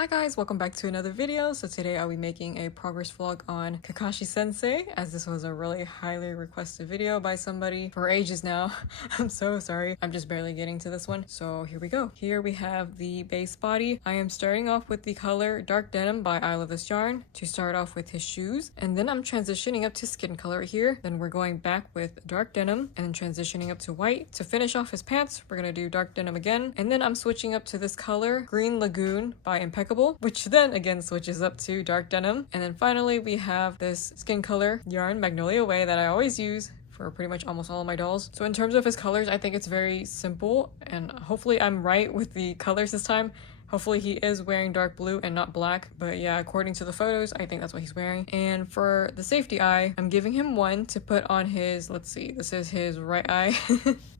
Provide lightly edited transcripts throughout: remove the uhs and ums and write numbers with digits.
Hi guys, welcome back to another video. So today I'll be making a progress vlog on Kakashi sensei, as this was a really highly requested video by somebody for ages now. I'm so sorry, I'm just barely getting to this one. So here we go. Here we have the base body. I am starting off with the color Dark Denim by I Love This Yarn to start off with his shoes, and then I'm transitioning up to skin color here. Then we're going back with Dark Denim and then transitioning up to white. To finish off his pants, we're gonna do Dark Denim again, and then I'm switching up to this color Green Lagoon by Impeccable, which then again switches up to Dark Denim. And then finally we have this skin color yarn Magnolia Way that I always use for pretty much almost all of my dolls. So in terms of his colors, I think it's very simple, and hopefully I'm right with the colors this time. Hopefully he is wearing dark blue and not black, but yeah, according to the photos, I think that's what he's wearing. And for the safety eye, I'm giving him one to put on his, let's see, this is his right eye.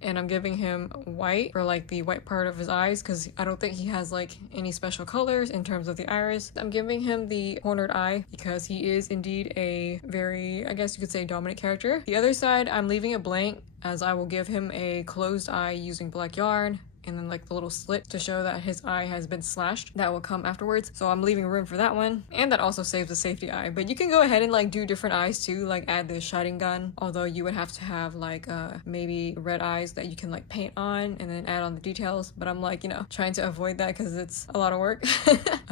And I'm giving him white for like the white part of his eyes, because I don't think he has like any special colors in terms of the iris. I'm giving him the cornered eye because he is indeed a very, I guess you could say, dominant character. The other side, I'm leaving it blank, as I will give him a closed eye using black yarn, and then like the little slit to show that his eye has been slashed. That will come afterwards, so I'm leaving room for that one, and that also saves the safety eye. But you can go ahead and like do different eyes too, like add the shining gun, although you would have to have like maybe red eyes that you can like paint on and then add on the details, but I'm like, you know, trying to avoid that because it's a lot of work.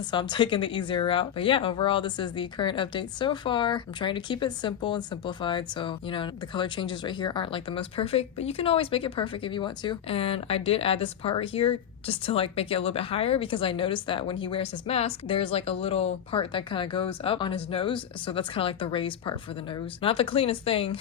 So I'm taking the easier route. But yeah, overall this is the current update so far. I'm trying to keep it simple and simplified, so you know, the color changes right here aren't like the most perfect, but you can always make it perfect if you want to. And I did add this part right here just to like make it a little bit higher, because I noticed that when he wears his mask, there's like a little part that kind of goes up on his nose, so that's kind of like the raised part for the nose. Not the cleanest thing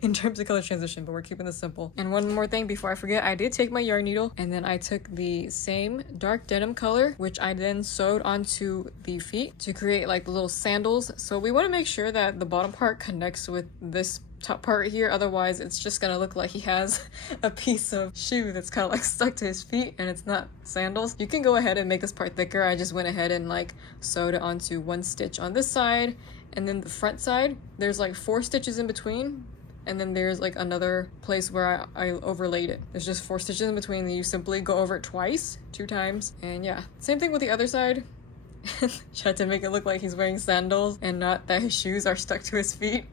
in terms of color transition, but we're keeping this simple. And one more thing before I forget, I did take my yarn needle and then I took the same dark denim color, which I then sewed onto the feet to create like the little sandals. So we want to make sure that the bottom part connects with this top part here, otherwise it's just gonna look like he has a piece of shoe that's kind of like stuck to his feet and it's not sandals. You can go ahead and make this part thicker. I just went ahead and like sewed it onto one stitch on this side, and then the front side there's like 4 stitches in between, and then there's like another place where I overlaid it. There's just 4 stitches in between, and you simply go over it twice, 2 times. And yeah, same thing with the other side. Tried to make it look like he's wearing sandals and not that his shoes are stuck to his feet.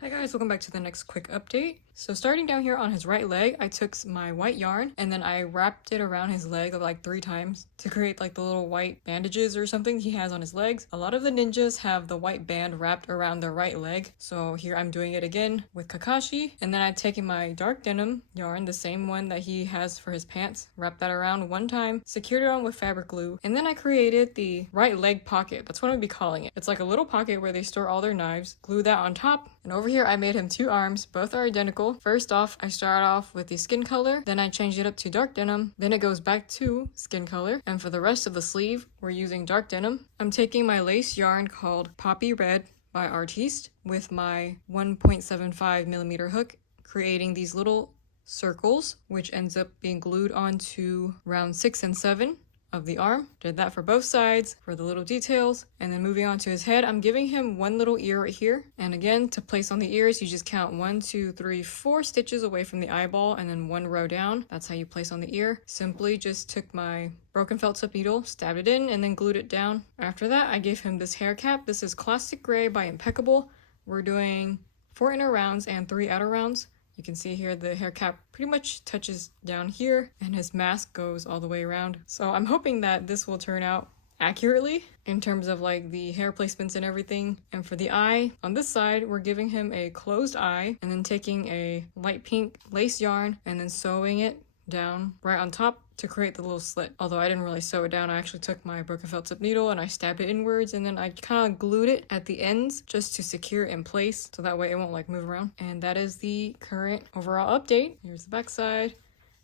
Hi guys, welcome back to the next quick update. So starting down here on his right leg, I took my white yarn and then I wrapped it around his leg like 3 times to create like the little white bandages or something he has on his legs. A lot of the ninjas have the white band wrapped around their right leg, so here I'm doing it again with Kakashi. And then I've taken my dark denim yarn, the same one that he has for his pants, wrapped that around 1 time, secured it on with fabric glue, and then I created the right leg pocket. That's what I'm gonna be calling it. It's like a little pocket where they store all their knives. Glue that on top, and over here I made him 2 arms. Both are identical. First off, I start off with the skin color, then I change it up to dark denim, then it goes back to skin color, and for the rest of the sleeve, we're using dark denim. I'm taking my lace yarn called Poppy Red by Artiste with my 1.75 millimeter hook, creating these little circles, which ends up being glued onto round 6 and 7 of the arm. Did that for both sides for the little details. And then moving on to his head, I'm giving him 1 little ear right here. And again, to place on the ears, you just count 1, 2, 3, 4 stitches away from the eyeball and then 1 row down. That's how you place on the ear. Simply just took my broken felt tip needle, stabbed it in, and then glued it down. After that, I gave him this hair cap. This is Classic Gray by Impeccable. We're doing 4 inner rounds and 3 outer rounds. You can see here the hair cap pretty much touches down here and his mask goes all the way around. So I'm hoping that this will turn out accurately in terms of like the hair placements and everything. And for the eye, on this side, we're giving him a closed eye and then taking a light pink lace yarn and then sewing it down right on top to create the little slit. Although I didn't really sew it down, I actually took my broken felt tip needle and I stabbed it inwards, and then I kind of glued it at the ends just to secure it in place so that way it won't like move around. And that is the current overall update. Here's the back side.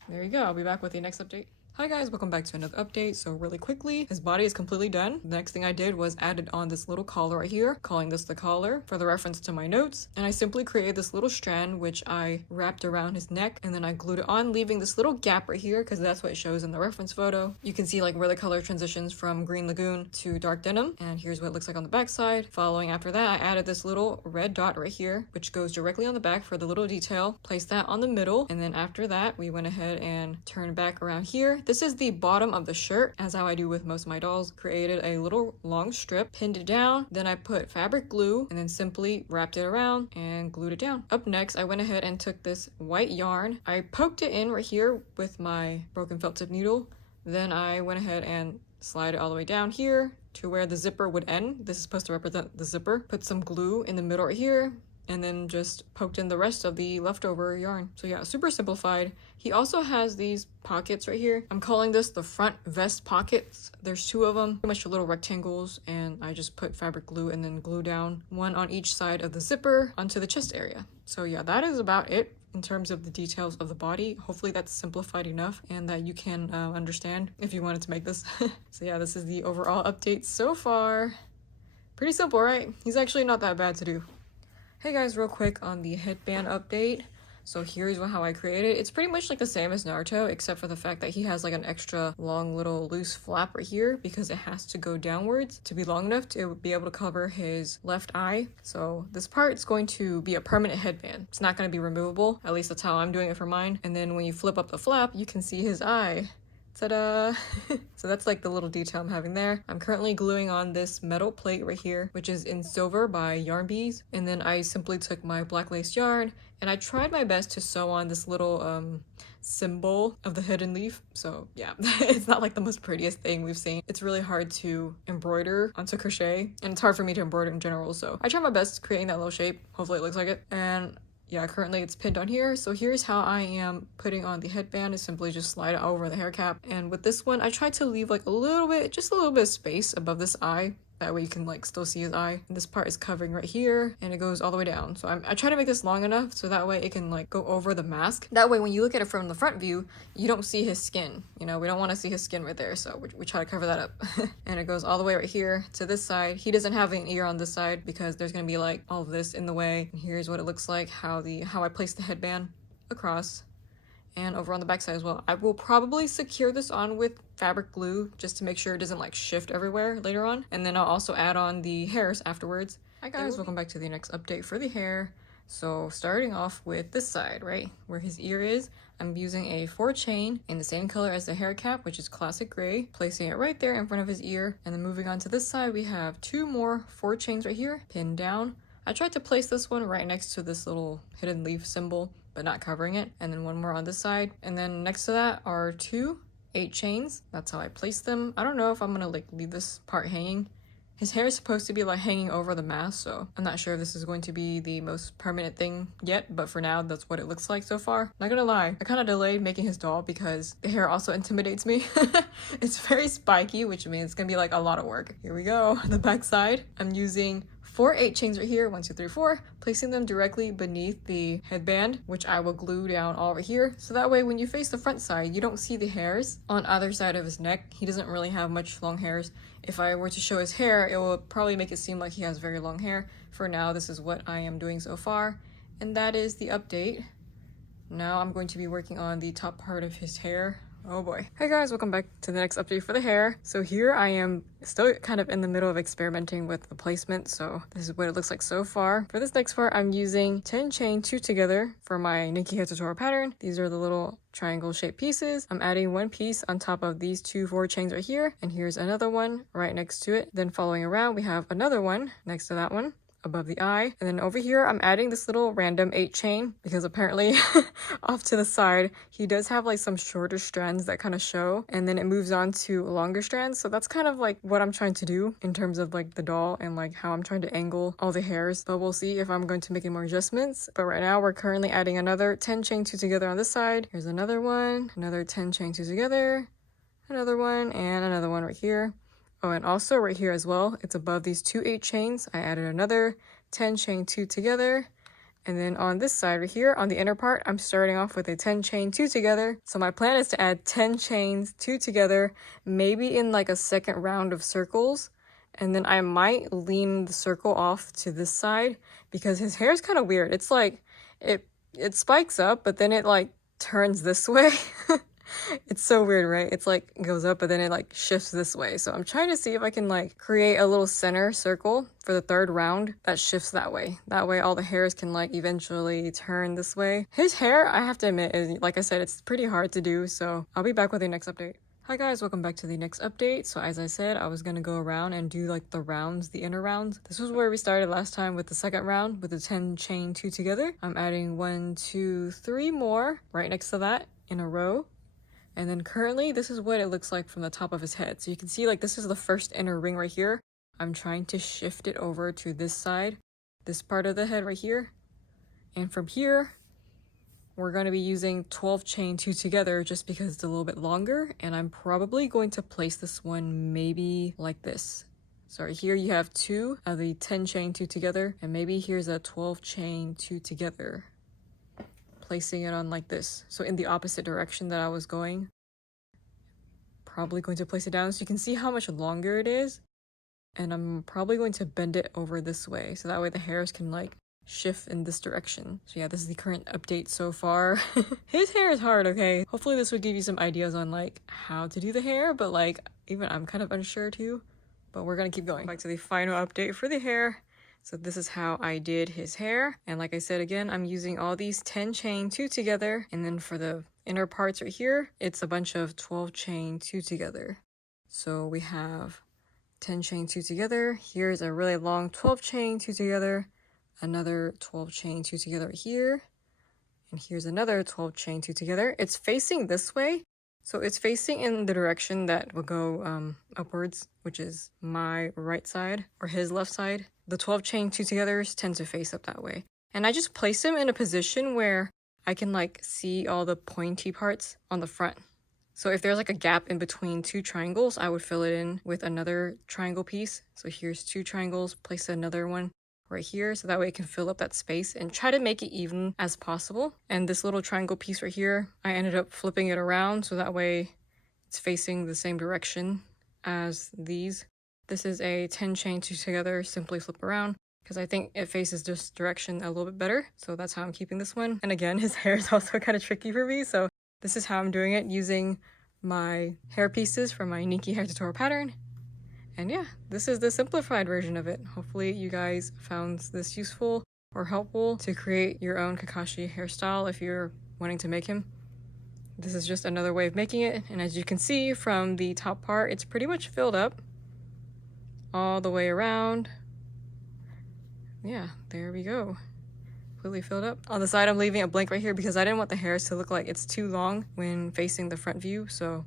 There you go. I'll be back with the next update. Hi guys, welcome back to another update. So really quickly, his body is completely done. The next thing I did was added on this little collar right here, calling this the collar for the reference to my notes. And I simply created this little strand which I wrapped around his neck, and then I glued it on, leaving this little gap right here because that's what it shows in the reference photo. You can see like where the color transitions from Green Lagoon to dark denim, and here's what it looks like on the back side. Following after that, I added this little red dot right here, which goes directly on the back for the little detail. Placed that on the middle, and then after that, we went ahead and turned back around here here. This is the bottom of the shirt, as how I do with most of my dolls. Created a little long strip, pinned it down, then I put fabric glue and then simply wrapped it around and glued it down. Up next, I went ahead and took this white yarn. I poked it in right here with my broken felt tip needle. Then I went ahead and slide it all the way down here to where the zipper would end. This is supposed to represent the zipper. Put some glue in the middle right here, and then just poked in the rest of the leftover yarn. So yeah, super simplified. He also has these pockets right here. I'm calling this the front vest pockets. There's 2 of them, pretty much little rectangles, and I just put fabric glue and then glue down one on each side of the zipper onto the chest area. So yeah, that is about it in terms of the details of the body. Hopefully that's simplified enough and that you can understand if you wanted to make this. So yeah, this is the overall update so far. Pretty simple, right? He's actually not that bad to do. Hey guys, real quick on the headband update. So here's how I created it. It's pretty much like the same as Naruto, except for the fact that he has like an extra long little loose flap right here because it has to go downwards to be long enough to be able to cover his left eye. So this part is going to be a permanent headband. It's not going to be removable. At least that's how I'm doing it for mine. And then when you flip up the flap, you can see his eye. Ta-da! So that's like the little detail I'm having there. I'm currently gluing on this metal plate right here, which is in silver by Yarn Bees. And then I simply took my black lace yarn and I tried my best to sew on this little symbol of the hidden leaf. So yeah, it's not like the most prettiest thing we've seen. It's really hard to embroider onto crochet, and it's hard for me to embroider in general. So I tried my best creating that little shape. Hopefully it looks like it. And yeah, currently it's pinned on here. So here's how I am putting on the headband, is simply just slide it over the hair cap. And with this one, I tried to leave like just a little bit of space above this eye. That way you can like still see his eye. And this part is covering right here and it goes all the way down. So I try to make this long enough so that way it can like go over the mask. That way when you look at it from the front view, you don't see his skin. You know, we don't want to see his skin right there. So we try to cover that up. And it goes all the way right here to this side. He doesn't have an ear on this side because there's going to be like all of this in the way. And here's what it looks like, how I place the headband across. And over on the back side as well. I will probably secure this on with fabric glue just to make sure it doesn't like shift everywhere later on. And then I'll also add on the hairs afterwards. Hi guys, welcome back to the next update for the hair. So starting off with this side, right where his ear is, I'm using a 4 chain in the same color as the hair cap, which is classic gray, placing it right there in front of his ear. And then moving on to this side, we have 2 more 4 chains right here, pinned down. I tried to place this one right next to this little hidden leaf symbol, but not covering it. And then 1 more on this side. And then next to that are 2 8 chains. That's how I place them. I don't know if I'm gonna like leave this part hanging. His hair is supposed to be like hanging over the mask, so I'm not sure if this is going to be the most permanent thing yet, but for now, that's what it looks like so far. Not gonna lie, I kind of delayed making his doll because the hair also intimidates me. It's very spiky, which means it's gonna be like a lot of work. Here we go, the back side. I'm using 4 8 chains right here, 1 2 3 4, placing them directly beneath the headband, which I will glue down all over here, so that way when you face the front side you don't see the hairs on either side of his neck. He doesn't really have much long hairs. If I were to show his hair, it will probably make it seem like he has very long hair. For now, this is what I am doing so far, and that is the update. Now I'm going to be working on the top part of his hair. Oh boy. Hey guys, welcome back to the next update for the hair. So here I am still kind of in the middle of experimenting with the placement, so this is what it looks like so far. For this next part, I'm using 10 chain 2 together for my Nikki hair tutorial pattern. These are the little triangle shaped pieces. I'm adding 1 piece on top of these 2 4 chains right here, and here's another one right next to it. Then following around, we have another one next to that one above the eye. And then over here, I'm adding this little random 8 chain because apparently off to the side, he does have like some shorter strands that kind of show, and then it moves on to longer strands. So that's kind of like what I'm trying to do in terms of like the doll and like how I'm trying to angle all the hairs. But we'll see if I'm going to make any more adjustments. But right now, we're currently adding another 10 chain 2 together on this side. Here's another one, another 10 chain 2 together, another one, and another one right here. Oh, and also right here as well, it's above these 2 8 chains. I added another 10 chain 2 together. And then on this side right here, on the inner part, I'm starting off with a 10 chain 2 together. So my plan is to add 10 chains 2 together, maybe in like a second round of circles. And then I might lean the circle off to this side because his hair is kind of weird. It's like, it spikes up, but then it like turns this way. It's so weird, right? It's like it goes up, but then it like shifts this way. So I'm trying to see if I can like create a little center circle for the third round that shifts that way. That way all the hairs can like eventually turn this way. His hair, I have to admit, is, like I said, it's pretty hard to do. So I'll be back with the next update. Hi guys, welcome back to the next update. So as I said, I was gonna go around and do like the rounds, the inner rounds. This was where we started last time with the second round with the 10 chain 2 together. I'm adding 1, 2, 3 more right next to that in a row. And then currently this is what it looks like from the top of his head. So you can see like this is the first inner ring right here. I'm trying to shift it over to this side, this part of the head right here. And from here, we're going to be using 12 chain 2 together just because it's a little bit longer, and I'm probably going to place this one maybe like this. So right here you have 2 of the 10 chain 2 together, and maybe here's a 12 chain 2 together. Placing it on like this. So in the opposite direction that I was going. Probably going to place it down so you can see how much longer it is. And I'm probably going to bend it over this way, so that way the hairs can like shift in this direction. So yeah, this is the current update so far. His hair is hard, okay? Hopefully this would give you some ideas on like how to do the hair, but like even I'm kind of unsure too. But we're gonna keep going. Back to the final update for the hair. So this is how I did his hair. And like I said again, I'm using all these 10 chain 2 together. And then for the inner parts right here, it's a bunch of 12 chain 2 together. So we have 10 chain 2 together. Here's a really long 12 chain 2 together. Another 12 chain 2 together right here. And here's another 12 chain 2 together. It's facing this way. So it's facing in the direction that will go upwards, which is my right side or his left side. The 12 chain 2 togethers tend to face up that way. And I just place him in a position where I can like see all the pointy parts on the front. So if there's like a gap in between 2 triangles, I would fill it in with another triangle piece. So here's 2 triangles, place another one right here, so that way it can fill up that space, and try to make it even as possible. And this little triangle piece right here, I ended up flipping it around so that way it's facing the same direction as these. This is a 10 chain 2 together, simply flip around, because I think it faces this direction a little bit better. So that's how I'm keeping this one. And again, his hair is also kind of tricky for me, so this is how I'm doing it, using my hair pieces from my Nikki hair tutorial pattern. And yeah, this is the simplified version of it. Hopefully you guys found this useful or helpful to create your own Kakashi hairstyle if you're wanting to make him. This is just another way of making it. And as you can see from the top part, it's pretty much filled up all the way around. Yeah, there we go. Completely filled up. On the side, I'm leaving a blank right here because I didn't want the hairs to look like it's too long when facing the front view. So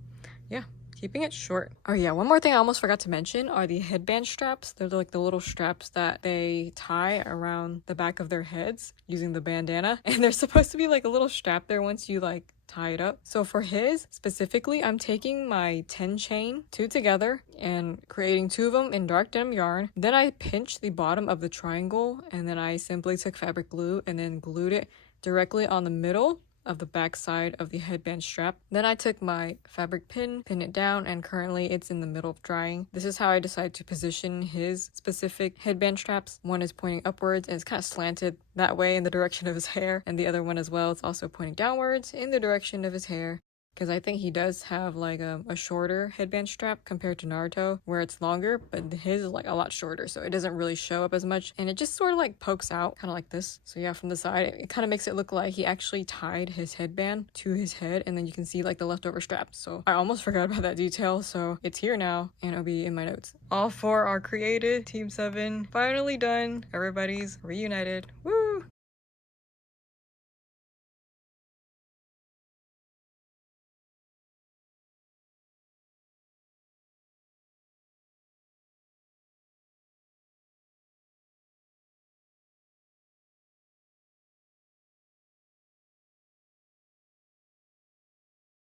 yeah. Keeping it short. Oh yeah, one more thing I almost forgot to mention are the headband straps. They're like the little straps that they tie around the back of their heads using the bandana. And they're supposed to be like a little strap there once you like tie it up. So for his specifically, I'm taking my 10 chain 2 together and creating 2 of them in dark denim yarn. Then I pinched the bottom of the triangle, and then I simply took fabric glue and then glued it directly on the middle of the back side of the headband strap. Then I took my fabric pin, pinned it down, and currently it's in the middle of drying. This is how I decided to position his specific headband straps. One is pointing upwards and it's kind of slanted that way in the direction of his hair, and the other one as well, it's also pointing downwards in the direction of his hair. Because I think he does have like a shorter headband strap compared to Naruto, where it's longer, but his is like a lot shorter, so it doesn't really show up as much, and it just sort of like pokes out, kind of like this. So yeah, from the side, it kind of makes it look like he actually tied his headband to his head, and then you can see like the leftover strap. So I almost forgot about that detail, so it's here now, and it'll be in my notes. All 4 are created. Team 7 finally done. Everybody's reunited. Woo!